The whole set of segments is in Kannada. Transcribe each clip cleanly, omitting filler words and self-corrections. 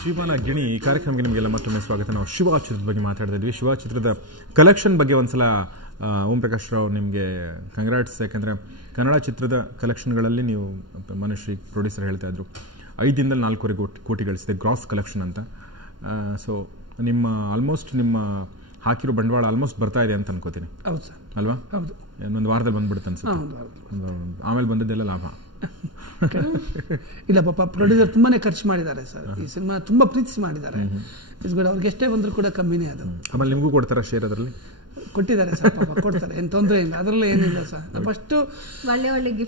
ಶಿವನ ಗಿಣಿ ಈ ಕಾರ್ಯಕ್ರಮಕ್ಕೆ ನಿಮಗೆಲ್ಲ ಮತ್ತೊಮ್ಮೆ ಸ್ವಾಗತ. ನಾವು ಶಿವ ಚಿತ್ರದ ಬಗ್ಗೆ ಮಾತಾಡ್ತಾ ಇದ್ವಿ. ಶಿವ ಚಿತ್ರದ ಕಲೆಕ್ಷನ್ ಬಗ್ಗೆ ಒಂದ್ಸಲ ಓಂ ಪ್ರಕಾಶ್ ರಾವ್ ನಿಮಗೆ ಕಂಗ್ರಾಟ್ಸ್. ಯಾಕಂದ್ರೆ ಕನ್ನಡ ಚಿತ್ರದ ಕಲೆಕ್ಷನ್ಗಳಲ್ಲಿ ನೀವು ಮನುಷ್ಯ ಪ್ರೊಡ್ಯೂಸರ್ ಹೇಳ್ತಾ ಇದ್ರು 5ರಿಂದ 4 ಕೋಟಿ ಗಳಿಸಿದೆ ಗ್ರಾಸ್ ಕಲೆಕ್ಷನ್ ಅಂತ. ಸೊ ನಿಮ್ಮ ಆಲ್ಮೋಸ್ಟ್ ನಿಮ್ಮ ಹಾಕಿರೋ ಬಂಡವಾಳ ಆಲ್ಮೋಸ್ಟ್ ಬರ್ತಾ ಇದೆ ಅಂತ ಅನ್ಕೋತೀನಿ. ಹೌದು ಸರ್. ಅಲ್ವಾ? ಹೌದು. ಒಂದು ವಾರದಲ್ಲಿ ಬಂದ್ಬಿಡುತ್ತೆ ಅನ್ಸುತ್ತೆ. ಆಮೇಲೆ ಬಂದಿದ್ದೆಲ್ಲ ಲಾಭ ಇಲ್ಲ ಪಾಪ ಪ್ರೊಡ್ಯೂಸರ್ ತುಂಬಾನೇ ಖರ್ಚು ಮಾಡಿದ್ದಾರೆ ಸರ್. ಈ ಸಿನಿಮಾ ತುಂಬಾ ಪ್ರೀತಿಸಿ ಮಾಡಿದ್ದಾರೆ. ಅವ್ರಿಗೆ ಎಷ್ಟೇ ಬಂದ್ರು ಕೂಡ ಕಮ್ಮಿನೇ ಅದು. ಆಮೇಲೆ ನಿಮಗೂ ಕೊಡ್ತಾರ ಶೇರ್? ಅದರಲ್ಲಿ ಕೊಟ್ಟಿದ್ದಾರೆ ಸರ್, ಪಾಪ ಕೊಡ್ತಾರೆ, ಏನ್ ತೊಂದರೆ ಇಲ್ಲ, ಅದರಲ್ಲಿ ಏನಿಲ್ಲ ಸರ್. ಫಸ್ಟ್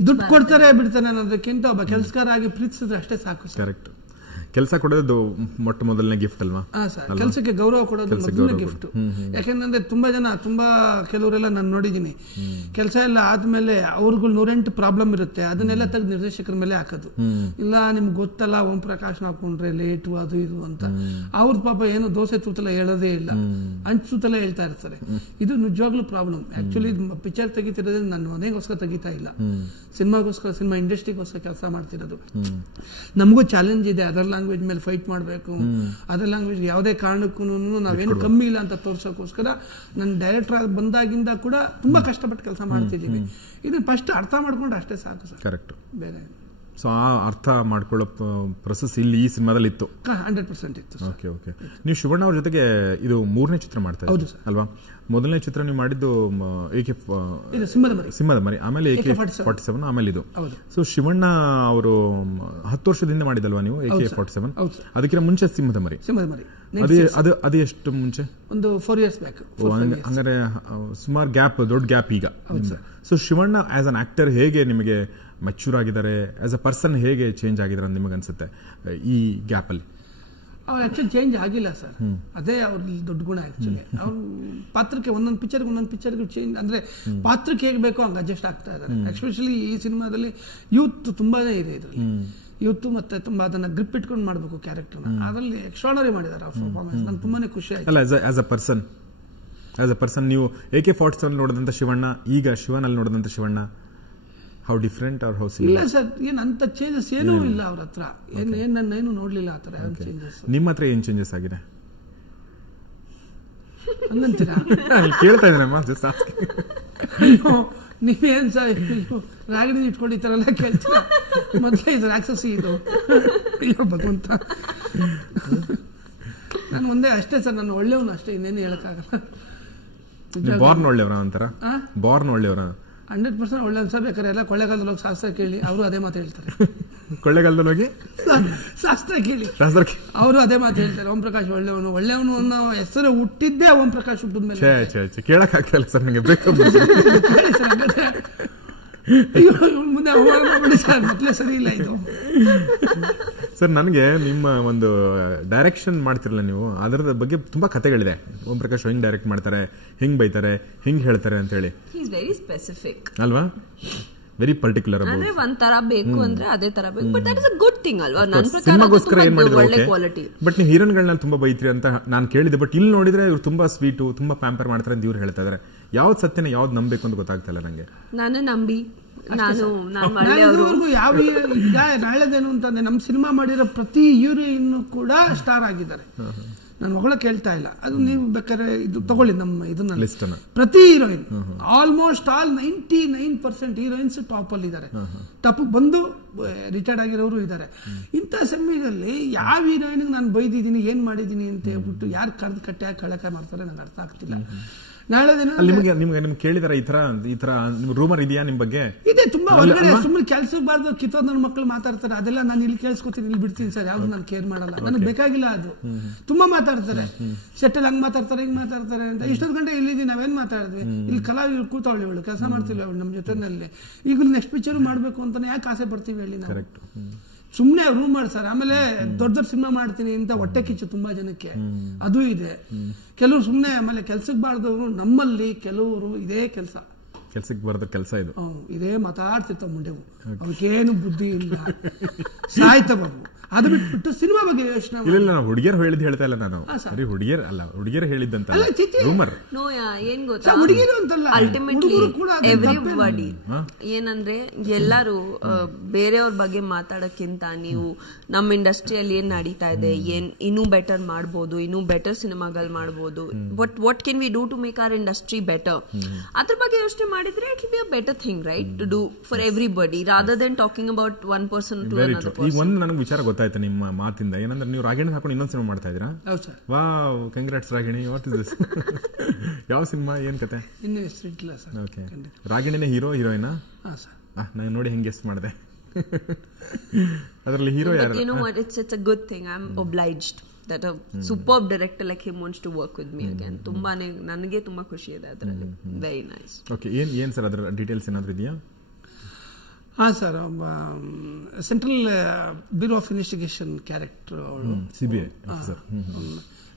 ದುಡ್ಡು ಕೊಡ್ತಾರೆ ಬಿಡ್ತಾನೆ ಅನ್ನೋದಕ್ಕಿಂತ ಒಬ್ಬ ಕೆಲಸಗಾರ ಆಗಿ ಪ್ರೀತಿಸಿದ್ರೆ ಅಷ್ಟೇ ಸಾಕು ಸರ್. ಕರೆಕ್ಟ್. ಕೆಲಸ ಕೊಡೋದು ಮೊಟ್ಟ ಮೊದಲನೇ ಗಿಫ್ಟ್ ಅಲ್ವಾ? ಕೆಲಸಕ್ಕೆ ಗೌರವ ಕೊಡೋದು ಮೊದಲನೇ ಗಿಫ್ಟ್. ಯಾಕೆಂದ್ರೆ ತುಂಬಾ ಕೆಲವರೆಲ್ಲ ನಾನು ನೋಡಿದೀನಿ, ಕೆಲಸ ಎಲ್ಲ ಆದ್ಮೇಲೆ ಅವ್ರಿಗೂ 108 ಪ್ರಾಬ್ಲಮ್ ಇರುತ್ತೆ, ಅದನ್ನೆಲ್ಲ ತೆಗೆದು ನಿರ್ದೇಶಕರ ಮೇಲೆ ಹಾಕೋದು. ಇಲ್ಲ ನಿಮ್ಗೆ ಗೊತ್ತಲ್ಲ ಓಂ ಪ್ರಕಾಶ್ ಹಾಕೊಂಡ್ರೆ ಲೇಟು ಅದು ಇದು ಅಂತ. ಅವ್ರ ಪಾಪ ಏನು ದೋಸೆ ತೂತಲ ಹೇಳೋದೇ ಇಲ್ಲ, ಅಂಚು ತೂತಲ ಹೇಳ್ತಾ ಇರ್ತಾರೆ. ಇದು ನಿಜವಾಗ್ಲೂ ಪ್ರಾಬ್ಲಮ್. ಆಕ್ಚುಲಿ ಪಿಕ್ಚರ್ ತೆಗಿತಿರೋದ್ರೆ ನಾನು ಮನೆಗೋಸ್ಕರ ತೆಗಿತಾ ಇಲ್ಲ, ಸಿನಿಮಾಗೋಸ್ಕರ, ಸಿನಿಮಾ ಇಂಡಸ್ಟ್ರಿಗೋಸ್ಕರ ಕೆಲಸ ಮಾಡ್ತಿರೋದು. ನಮಗೂ ಚಾಲೆಂಜ್ ಇದೆ, ಅದರ್ ಲ್ಯಾಂಗ್ವೇಜ್ ಮೇಲೆ ಫೈಟ್ ಮಾಡಬೇಕು. ಅದರ್ ಲ್ಯಾಂಗ್ವೇಜ್ ಯಾವುದೇ ಕಾರಣಕ್ಕೂ ನಾವೇನು ಕಮ್ಮಿ ಇಲ್ಲ ಅಂತ ತೋರ್ಸೋಕೋಸ್ಕರ ನನ್ನ ಡೈರೆಕ್ಟರ್ ಬಂದಾಗಿಂದ ಕೂಡ ತುಂಬಾ ಕಷ್ಟಪಟ್ಟು ಕೆಲಸ ಮಾಡ್ತಿದ್ದೀವಿ. ಇದನ್ನ ಫಸ್ಟ್ ಅರ್ಥ ಮಾಡ್ಕೊಂಡು ಅಷ್ಟೇ ಸಾಕು ಸರ್. ಕರೆಕ್ಟ್. ಬೇರೆ ಸೊ ಆ ಅರ್ಥ ಮಾಡ್ಕೊಳ್ಳೋ ಪ್ರೊಸೆಸ್ ಇಲ್ಲಿ ಈ ಸಿನಿಮಾದಲ್ಲಿ ಇತ್ತು. 100% ಇತ್ತು. Okay okay. ನೀವು ಶಿವಣ್ಣ ಅವ್ರ ಜೊತೆಗೆ ಇದು 3ನೇ ಚಿತ್ರ ಮಾಡ್ತಾ ಇದ್ದೀರಿ ಅಲ್ವಾ? ಮೊದಲನೇ ಚಿತ್ರ ನೀವು ಮಾಡಿದ್ದು ಸಿಂಹದ ಮರಿ, ಆಮೇಲೆ AK-47, ಆಮೇಲೆ ಇದು. ಸೊ ಶಿವಣ್ಣ ಅವರು 10 ವರ್ಷದಿಂದ ಮಾಡಿದಲ್ವಾ ನೀವು AK-47? ಅದಕ್ಕಿಂತ ಮುಂಚೆ ಸಿಂಹದ ಮರಿ. ಅದು ಎಷ್ಟು ಮುಂಚೆ? ಒಂದು 4 years ಬ್ಯಾಕ್. ಹಂಗಾರೆ ಸುಮಾರು ಗ್ಯಾಪ್, ದೊಡ್ಡ ಗ್ಯಾಪ್ ಈಗ. So Shivanna as an actor ಹೇಗೆ ನಿಮಗೆ ಮೆಚೂರ್ ಆಗಿದ್ದಾರೆ, ಆಸ್ ಅ ಪರ್ಸನ್ ಹೇಗೆ ಚೇಂಜ್ ಆಗಿದ್ದಾರೆ ಅಂತ ನಿಮಗೆ ಅನ್ಸುತ್ತೆ ಈ ಗ್ಯಾಪ್ ಅಲ್ಲಿ? ಅವ್ರು ಆಕ್ಚುಲಿ ಚೇಂಜ್ ಆಗಿಲ್ಲ ಸರ್, ಅದೇ ಅವ್ರ ದೊಡ್ಡ ಗುಣ. ಆಕ್ಚುಲಿ ಅವ್ರು ಪಾತ್ರಕ್ಕೆ ಒಂದೊಂದು ಪಿಕ್ಚರ್ಗೆ ಚೇಂಜ್, ಅಂದ್ರೆ ಪಾತ್ರಕ್ಕೆ ಹೇಗೆ ಬೇಕೋ ಹಂಗೆ ಅಡ್ಜಸ್ಟ್ ಆಗ್ತಾ ಇದ್ದಾರೆ. ಎಸ್ಪೆಷಲಿ ಈ ಸಿನಿಮಾದಲ್ಲಿ ಯೂತ್ ತುಂಬಾನೇ ಇದೆ ಇದರಲ್ಲಿ. ಯೂತ್ ಮತ್ತೆ ತುಂಬಾ ಅದನ್ನ ಗ್ರಿಪ್ ಇಟ್ಕೊಂಡು ಮಾಡಬೇಕು ಕ್ಯಾರೆಕ್ಟರ್ನ, ಅದರಲ್ಲಿ ಎಕ್ಸ್ಟ್ರಾರ್ಡನರಿ ಮಾಡಿದ್ದಾರೆ ಅವ್ರ ಪರ್ಫಾರ್ಮೆನ್ಸ್. ನಾನು ತುಂಬಾನೇ ಖುಷಿ ಆಯ್ತು. ಅಲ್ಲ, ಆಸ್ ಅ ಪರ್ಸನ್ ನೀವು AK-47 ನೋಡಿದಂತ ಶಿವಣ್ಣ, ಈಗ ಶಿವನಲ್ಲಿ ನೋಡಿದಂತ Shivanna, how different are how similar? ಇಲ್ಲ ಸರ್, ಅಂತ ಚೇಂಜಸ್ ಏನೂ ಇಲ್ಲ ಅವ್ರ ಹತ್ರ. ಏನು ನೋಡ್ಲಿಲ್ಲ ಆ ತರ ಚೇಂಜಸ್. ನಿಮ್ಮ ಹತ್ರ ಏನ್ ಚೇಂಜಸ್ ಆಗಿದೆ ಹಂಗಂತೀರಾ? ಕೇಳ್ತಾ ಇದ್ದೀನಮ್ಮ. ನೀವೇನ್ ಸರ್ ರಾಗಡಿ ಇಟ್ಕೊಂಡು ಈ ತರ ಎಲ್ಲ ಕೇಳ್ತೀರಾ? ಮೊದಲೇ ಇದು ರಾಕ್ಷಸಿ ಇದು. ಅಯ್ಯೋ ಭಗವಂತ, ನಾನು ಒಂದೇ ಅಷ್ಟೇ ಸರ್, ನಾನು ಒಳ್ಳೆಯವನು ಅಷ್ಟೇ, ಇನ್ನೇನು ಹೇಳಕ್ಕಾಗಲ್ಲ. ಬಾರ್ನ್ ಒಳ್ಳೆಯವರ ಅಂತಾರ? ಬಾರ್ನ್ ಒಳ್ಳೆಯವರ? 100% ಒಳ್ಳೆ ಅನ್ಸಬೇಕಾರೆ ಎಲ್ಲ ಕೊಳ್ಳೆಗಾಲದಲ್ಲಿ ಹೋಗಿ ಶಾಸ್ತ್ರ ಕೇಳಿ, ಅವರು ಅದೇ ಮಾತು ಹೇಳ್ತಾರೆ. ಕೊಳ್ಳೆಗಾಲದಲ್ಲಿ ಹೋಗಿ ಶಾಸ್ತ್ರ ಕೇಳಿ ಅವರು ಅದೇ ಮಾತು ಹೇಳ್ತಾರೆ. ಓಂ ಪ್ರಕಾಶ್ ಒಳ್ಳೆಯವನು ಅನ್ನೋ ಹೆಸರು ಹುಟ್ಟಿದ್ದೇ ಓಂ ಪ್ರಕಾಶ್ ಹುಟ್ಟಿದ ಮೇಲೆ. ಕೇಳಕ್ ಆಗ್ತಿಲ್ಲ ಸರ್ ನನಗೆ, ಬೇಕು ಮುಂದೆ ಅವಮಾನ ಮಾಡ್ಬಿಡಿ ಸರ್, ಮೊದಲೇ ಸರಿ ಇಲ್ಲ ಇದು. ಸರ್, ನನಗೆ ನಿಮ್ಮ ಒಂದು ಡೈರೆಕ್ಷನ್ ಮಾಡ್ತಿರಲ್ಲ ನೀವು, ಅದರ ಬಗ್ಗೆ ತುಂಬಾ ಕಥೆಗಳಿದೆ. ಓಂ ಪ್ರಕಾಶ್ ಹಿಂಗ್ ಡೈರೆಕ್ಟ್ ಮಾಡ್ತಾರೆ, ಹಿಂಗ್ ಬೈತಾರೆ, ಹಿಂಗ್ ಹೇಳ್ತಾರೆ ಅಂತ ಹೇಳಿ. ವೆರಿ ಸ್ಪೆಸಿಫಿಕ್ ಅಲ್ವಾ? Very particular. ಅಂದ್ರೆ ಒಂಥರ ಬೇಕು ಅಂದ್ರೆ ಅದೇ ತರ ಬೇಕು. But that is a good thing ಅಲ್ವಾ? ನನ್ನ ಪ್ರಕಾರ ಸಿನಿಮಾಗೋಸ್ಕರ ಏನ್ ಮಾಡಿದ್ರೆ ಕ್ವಾಲಿಟಿ. ಬಟ್ ನೀವು ಹೀರೋಯಿನ್ಗಳನ್ನ ತುಂಬಾ ಬೈತ್ರಿ ಅಂತ ನಾನು ಕೇಳಿದೆ. ಬಟ್ ಇಲ್ಲಿ ನೋಡಿದ್ರೆ ಇವ್ರು ತುಂಬಾ ಸ್ವೀಟು, ತುಂಬಾ ಪ್ಯಾಂಪರ್ ಮಾಡ್ತಾರೆ ಅಂತ ಇವ್ರು ಹೇಳ್ತಾ ಇದಾರೆ. ಯಾವ್ದು ಸತ್ಯನ ಯಾವ್ದು ನಂಬಬೇಕು ಅಂತ ಗೊತ್ತಾಗ್ತಾ ಇಲ್ಲ ನಂಗೆ. ನಾನು ನಂಬಿ ಯಾವ ಈಗ ನಾಳೆದೇನು ಅಂತಂದ್ರೆ ನಮ್ಮ ಸಿನಿಮಾ ಮಾಡಿರೋ ಪ್ರತಿ ಹೀರೋಯಿನ್ ಕೂಡ ಸ್ಟಾರ್ ಆಗಿದ್ದಾರೆ. ನಾನು ಹೊಗಳ ಕೇಳ್ತಾ ಇಲ್ಲ, ಅದು ನೀವು ಬೇಕಾದ್ರೆ ಇದು ತಗೊಳ್ಳಿ ನಮ್ಮ ಇದನ್ನ. ಪ್ರತಿ heroine almost all 99% heroines top ಅಲ್ಲಿ ಇದ್ದಾರೆ. ಟಾಪ್ ಬಂದು ರಿಟೈರ್ಡ್ ಆಗಿರೋರು ಇದ್ದಾರೆ. ಇಂಥ ಸಮಯದಲ್ಲಿ ಯಾವ ಹೀರೋಯಿನ್ ನಾನು ಬೈದಿದ್ದೀನಿ, ಏನ್ ಮಾಡಿದೀನಿ ಅಂತ ಹೇಳ್ಬಿಟ್ಟು ಯಾರು ಕರೆದು ಕಟ್ಟೆ ಹಾಕಿ ಕಳಕ ಮಾಡ್ತಾರೆ ನಂಗೆ ಅರ್ಥ ಆಗ್ತಿಲ್ಲ. ನಾಳೆ ದಿನ ನಿಮ್ಗೆ ಕೇಳಿದಾರ ಈ ತರ ರೂಮರ್ ಇದೆಯಾ ನಿಮ್ ಬಗ್ಗೆ? ಇದೆ ತುಂಬಾ. ಹೊರಗಡೆ ಸುಮ್ಮನೆ ಕೆಲ್ಸಕ್ಕೆ ಬಾರ್ದು ಕಿತ್ತೋದ್ ನನ್ನ ಮಕ್ಕಳು ಮಾತಾಡ್ತಾರೆ, ಅದೆಲ್ಲ ನಾನು ಇಲ್ಲಿ ಕೇಳಿಸ್ಕೊತೀನಿ, ಇಲ್ಲಿ ಬಿಡ್ತೀನಿ ಸರ್, ಯಾವ್ದು ನಾನು ಕೇರ್ ಮಾಡಲ್ಲ, ನನಗೆ ಬೇಕಾಗಿಲ್ಲ ಅದು. ತುಂಬಾ ಮಾತಾಡ್ತಾರೆ, ಸೆಟ್ಟಲ್ ಹಂಗ್ ಮಾತಾಡ್ತಾರೆ, ಹಿಂಗ್ ಮಾತಾಡ್ತಾರೆ ಅಂತ. ಇಷ್ಟೊಂದು ಗಂಟೆ ಇಲ್ಲಿದ್ದೀವಿ, ನಾವೇನ್ ಮಾತಾಡಿದ್ವಿ? ಇಲ್ಲಿ ಕಲಾವಿದ್ರು ಕೂತಾವಳಿ, ಅವಳು ಕೆಲಸ ಮಾಡ್ತಿಲ್ಲ, ಅವಳು ನಮ್ಮ ಜೊತೆನಲ್ಲಿ. ಈಗ ನೆಕ್ಸ್ಟ್ ಪಿಕ್ಚರ್ ಮಾಡ್ಬೇಕು ಅಂತಾನೆ ಯಾಕೆ ಆಸೆ ಪಡ್ತೀವಿ ಹೇಳಿ ನಾವು? ಸುಮ್ನೆ ರೂಮರ್ ಸರ್. ಆಮೇಲೆ ದೊಡ್ಡ ಸಿನಿಮಾ ಮಾಡ್ತೀನಿ ಅಂತ ಹೊಟ್ಟೆ ಕಿಚ್ಚು ತುಂಬಾ ಜನಕ್ಕೆ, ಅದು ಇದೆ. ಕೆಲವರು ಸುಮ್ನೆ ಆಮೇಲೆ ಕೆಲ್ಸಕ್ಕೆ ಬಾರ್ದವ್ರು, ನಮ್ಮಲ್ಲಿ ಕೆಲವರು ಇದೇ ಕೆಲ್ಸಕ್ಕೆ ಬಾರ್ದ ಕೆಲಸ ಇದು, ಇದೇ ಮಾತಾಡ್ತಿರ್ತಾವ ಮುಂಡೆವು. ಅವಕ್ಕೇನು ಬುದ್ಧಿ ಇಲ್ಲ, ಸಾಯ್ತವ. ಅದು ಬಿಟ್ಬಿಟ್ಟು ಸಿನಿಮಾ ಬಗ್ಗೆ ಯೋಚನೆ ಇಲ್ಲ ನಾವು ಹುಡುಗಿಯರು ಹೇಳಿದ್ ಹೇಳ್ತಾ ಇಲ್ಲ ನಾನು ಸರಿ ಹುಡುಗಿಯರು ಹೇಳಿದ್ದಂತ ರೂಮರ್ ಏನ್ ಗೊತ್ತಾ ಹುಡುಗಿರು ಅಂತಲ್ಲ ಅಲ್ಟಿಮೇಟ್ಲಿ ಎವ್ರಿಬಡಿ ಏನಂದ್ರೆ ಎಲ್ಲರೂ ಬೇರೆಯವ್ರ ಬಗ್ಗೆ ಮಾತಾಡಕ್ಕಿಂತ ನೀವು ನಮ್ಮ ಇಂಡಸ್ಟ್ರಿಯಲ್ಲಿ ಏನ್ ನಡೀತಾ ಇದೆ, ಏನ್ ಇನ್ನೂ ಬೆಟರ್ ಮಾಡ್ಬೋದು, ಇನ್ನೂ ಬೆಟರ್ ಸಿನಿಮಾಗಳು ಮಾಡ್ಬೋದು, what can we do to make our industry better, ಅದ್ರ ಬಗ್ಗೆ ಯೋಚನೆ ಮಾಡಿದ್ರೆ it will be a better thing right to do for everybody rather than talking about one person to another person. ಈಗ ಒಂದು ನನಗೆ ವಿಚಾರ ಗೊತ್ತಾಯ್ತು ನಿಮ್ಮ ಮಾತಿಂದ, ಏನಂದ್ರೆ ನೀವು ರಾಗಿಣಿ ಹಾಕೊಂಡು ಇನ್ನೊಂದು ಸಿನಿಮಾ ಮಾಡ್ತಾ ಇದ್ದೀರಾ. Wow, congrats Ragini. What is this? ಯಾವ ಸಿನಿಮಾ, ಏನ್ ಕತೆ? ಇನ್ನು ಹೆಸರಿಟ್ಟಿಲ್ಲ ಸರ್. ಓಕೆ, ರಾಗಿಣಿನೇ ಹೀರೋಯಿನಾ? ನಾನು ನೋಡಿ ಹೆಂಗೆ ಗೆಸ್ಟ್ ಮಾಡಿದೆ. ಅದರಲ್ಲಿ ಹೀರೋ ಯಾರು? You know what, it's a good thing. I'm obliged that a superb director like him wants to work with me again. ತುಂಬಾನೇ ನನಗೆ ತುಂಬಾ ಖುಷಿ ಇದೆ ಅದರಲ್ಲಿ. Very nice. ಓಕೆ, ಏನ್ ಸರ್ ಅದರ ಡೀಟೇಲ್ಸ್ ಏನಾದರೂ ಇದೆಯಾ? ಹಾಂ sir, central bureau of investigation character ಅವಳು, CBI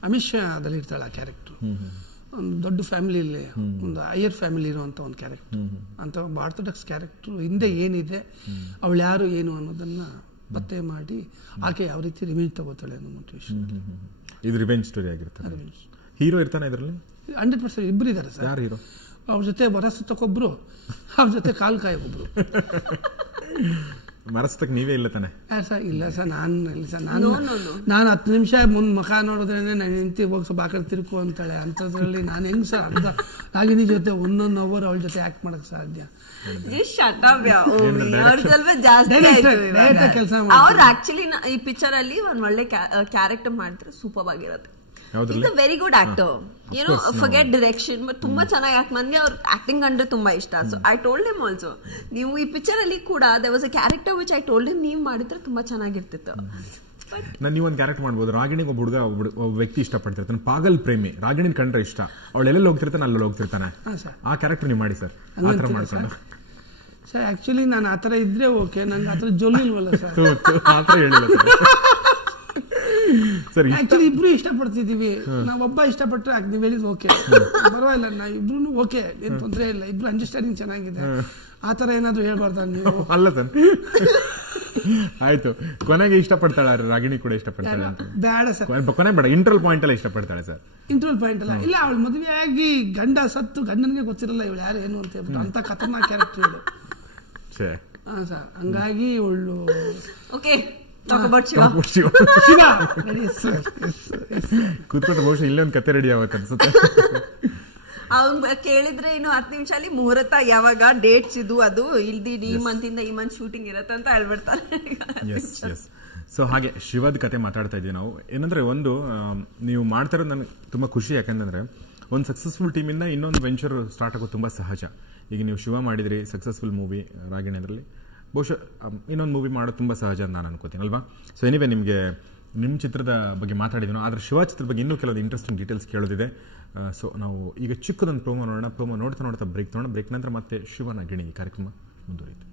ಅಮಿತ್ ಶಾದಲ್ಲಿ ಇರ್ತಾಳೆ ಆ ಕ್ಯಾರೆಕ್ಟರ್. ಒಂದು ದೊಡ್ಡ ಫ್ಯಾಮಿಲಿಯಲ್ಲಿ, ಒಂದು ಹೈಯರ್ ಫ್ಯಾಮಿಲಿ ಇರುವಂತ ಒಂದು ಕ್ಯಾರೆಕ್ಟರ್, ಅಂತ ಆರ್ಥೋಡಾಕ್ಸ್ ಕ್ಯಾರೆಕ್ಟರ್ ಹಿಂದೆ ಏನಿದೆ, ಅವಳು ಯಾರು ಏನು ಅನ್ನೋದನ್ನ ಪತ್ತೆ ಮಾಡಿ ಆಕೆ ಯಾವ ರೀತಿ ರಿವೆಂಜ್ ತಗೋತಾಳೆ ಅನ್ನೋ ಮೋಟಿವೇಶನ್. ಇದು ರಿವೆಂಜ್ ಸ್ಟೋರಿ ಆಗಿರುತ್ತೆ. ಹೀರೋ ಇರ್ತಾನೆ ಇದರಲ್ಲಿ? 100% ಇಬ್ಬರು ಇದ್ದಾರೆ ಸರ್. ಯಾರು ಹೀರೋ? ಅವ್ರ ಜೊತೆ ಮರಸುತ್ತಕ್ಕೊಬ್ರು, ಅವ್ರ ಜೊತೆ ಕಾಲು ಕಾಯಕ್ಕೊಬ್ರು. ಮರಸ್ತಕ್ ನೀವೇ ಇಲ್ಲ ತಾನೆ? ಇಲ್ಲ ಸರ್, ನಾನು 10 ನಿಮಿಷ ಮುಂದ್ ಮುಖ ನೋಡಿದ್ರೆ ನನ್ನ ಹೆಂಡತಿ ಹೋಗಿ ಸ್ವಲ್ಪ ಆ ಕಡೆ ತಿರ್ಕು ಅಂತಾಳೆ. ಅಂತದ್ರಲ್ಲಿ ನಾನು ಹೆಂಗ್ ಸರ್ ಅರ್ಧ ರಾಗಿಣಿ ಜೊತೆ 1 ಅವರ್ ಅವಳ ಜೊತೆ ಆಕ್ಟ್ ಮಾಡಕ್ ಸಾಧ್ಯ? ಅವ್ರು ಆಕ್ಚುಲಿ ಈ ಪಿಕ್ಚರ್ ಅಲ್ಲಿ ಒಂದ್ ಒಳ್ಳೆ ಕ್ಯಾರೆಕ್ಟರ್ ಮಾಡಿದ್ರೆ ಸೂಪರ್ ಆಗಿರುತ್ತೆ. He's a very good actor. You know, forget direction, but ತುಂಬಾ ಚೆನ್ನಾಗಿ ಆಕ್ಟ್. ನನಗೆ ಅವ್ರ ಆಕ್ಟಿಂಗ್ ಅಂದ್ರೆ ತುಂಬಾ ಇಷ್ಟ. So I told him also, ನೀವು ಈ ಪಿಕ್ಚರ್ ಅಲ್ಲಿ ಕೂಡ there was a character which I told him ನೀವು ಮಾಡಿದ್ರೆ ತುಂಬಾ ಚೆನ್ನಾಗಿರ್ತಿತ್ತು. ನಾನು ನೀವೊಂದು ಕ್ಯಾರೆಕ್ಟರ್ ಮಾಡ್ಬೋದು. ರಾಗಿಣಿಗೆ ಒಬ್ಬ ಹುಡುಗ ಒಬ್ಬ ವ್ಯಕ್ತಿ ಇಷ್ಟಪಡ್ತಿರ್ತಾನೆ, ಪಾಗಲ್ ಪ್ರೇಮಿ. ರಾಗಿಣಿನ ಕಂಡ್ರೆ ಇಷ್ಟ, ಅವಳೆಲ್ಲ ಹೋಗ್ತಿರ್ತಾನೆ, ಅಲ್ಲಿ ಹೋಗ್ತಿರ್ತಾನೆ. ಆ ಕ್ಯಾರೆಕ್ಟರ್ ನೀವು ಮಾಡಿ ಸರ್, ಆ ಥರ ಮಾಡ್ಕೊಂಡು. ಸರ್ ಆಕ್ಚುಲಿ ನಾನು ಆತರ ಇದ್ರೆ ಓಕೆ, ನಂಗೆ ಆತರ ಜೊಲ್ಲಿಲ್ವಲ್ಲ ಸರ್. ಆತರ ಹೇಳಿಲ್ಲ ಸರ್. ಆಕ್ಚುಲಿ ಇಬ್ರು ಇಷ್ಟಪಡ್ತಿದೀವಿ, ನಾವೊಬ್ಬ ಇಷ್ಟಪಟ್ರೆ ನೀವ್ ಹೇಳಿದ್ ಓಕೆ, ಪರವಾಗಿಲ್ಲ, ನಾ ಇಬ್ರು ಓಕೆ, ಏನ್ ತೊಂದರೆ ಇಲ್ಲ, ಇಬ್ರು ಅಂಡರ್ಸ್ಟ್ಯಾಂಡಿಂಗ್ ಚೆನ್ನಾಗಿದೆ. ಆತರ ಏನಾದ್ರು ಹೇಳ್ಬಾರ್ದ ನೀವು? ಅಲ್ಲ ಸರ್, ಆಯ್ತು. ಕೊನೆಗೆ ಇಷ್ಟಪಡ್ತಾಳೆ ರಾಗಿಣಿ ಕೂಡ ಇಷ್ಟಪಡ್ತಾಳೆ ಅಂತ? ಬೇಡ ಸರ್, ಕೊನೆ ಬೇಡ, ಇಂಟ್ರಲ್ ಪಾಯಿಂಟ್ ಎಲ್ಲ ಇಷ್ಟಪಡ್ತಾಳೆ ಸರ್. ಇಂಟ್ರಲ್ ಪಾಯಿಂಟ್ ಅಲ್ಲ, ಇಲ್ಲ ಅವಳು ಮದುವೆ ಆಗಿ ಗಂಡ ಸತ್ತು ಗಂಡನಿಗೆ ಗೊತ್ತಿರಲ್ಲ ಇವಳು ಯಾರು ಏನು ಅಂತ ಹೇಳ್ಬಿಟ್ಟು ಅಂತ ಖತರ್ನಾಕ್ ಕ್ಯಾರೆಕ್ಟರ್ ಇವಳು. ಹಾ ಸರ್, ಹಂಗಾಗಿ ಇವಳು ಓಕೆ ಕೂತ್ಕೊಂಡು ಬಹುಶಃ ಇಲ್ಲೊಂದು ಕತೆ ರೆಡಿ ಆಗುತ್ತೆ ಅನ್ಸುತ್ತೆ. ಅವ್ನು ಕೇಳಿದ್ರೆ ಇನ್ನು 10 ನಿಮಿಷ ಅಲ್ಲಿ ಮುಹೂರ್ತ ಯಾವಾಗ, ಡೇಟ್ಸ್ ಇದು ಅದು ಇಲ್ದಿ ಈ ಮಂತ್ ಇಂದ ಈ ಮಂತ್ ಶೂಟಿಂಗ್ ಇರತ್ತೆ ಅಂತ ಹೇಳ್ಬಿಡ್ತಾರೆ. ಸೊ ಹಾಗೆ ಶಿವದ್ ಕತೆ ಮಾತಾಡ್ತಾ ಇದ್ದೀವಿ ನಾವು. ಏನಂದ್ರೆ ಒಂದು ನೀವು ಮಾಡ್ತಾ ಇರೋದು ನನಗೆ ತುಂಬಾ ಖುಷಿ. ಯಾಕಂದ್ರೆ ಒಂದು ಸಕ್ಸಸ್ಫುಲ್ ಟೀಮಿಂದ ಇನ್ನೊಂದು ವೆಂಚರ್ ಸ್ಟಾರ್ಟ್ ಆಗೋದು ತುಂಬಾ ಸಹಜ. ಈಗ ನೀವು ಶಿವ ಮಾಡಿದ್ರಿ, ಸಕ್ಸಸ್ಫುಲ್ ಮೂವಿ ರಾಗಿಣಿ, ಅದರಲ್ಲಿ ಬಹುಶಃ ಇನ್ನೊಂದು ಮೂವಿ ಮಾಡೋದು ತುಂಬ ಸಹಜ ಅಂತ ನಾನು ಅನ್ಕೋತೀನಿ ಅಲ್ವಾ. ಸೊ ಎನಿವೆ, ನಿಮಗೆ ನಿಮ್ಮ ಚಿತ್ರದ ಬಗ್ಗೆ ಮಾತಾಡಿದ್ವಿ, ಆದರೆ ಶಿವ ಚಿತ್ರದ ಬಗ್ಗೆ ಇನ್ನೂ ಕೆಲವೊಂದು ಇಂಟ್ರೆಸ್ಟಿಂಗ್ ಡೀಟೇಲ್ಸ್ ಕೇಳೋದಿದೆ. ಸೊ ನಾವು ಈಗ ಚಿಕ್ಕದೊಂದು ಪ್ರೋಮೋ ನೋಡೋಣ. ಪ್ರೋಮೋ ನೋಡ್ತಾ ಬ್ರೇಕ್ ತೊಗೊಳ್ಳೋಣ. ಬ್ರೇಕ್ ನಂತರ ಮತ್ತೆ ಶಿವನ ಗಿಣಿ ಕಾರ್ಯಕ್ರಮ ಮುಂದುವರಿಯುತ್ತೆ.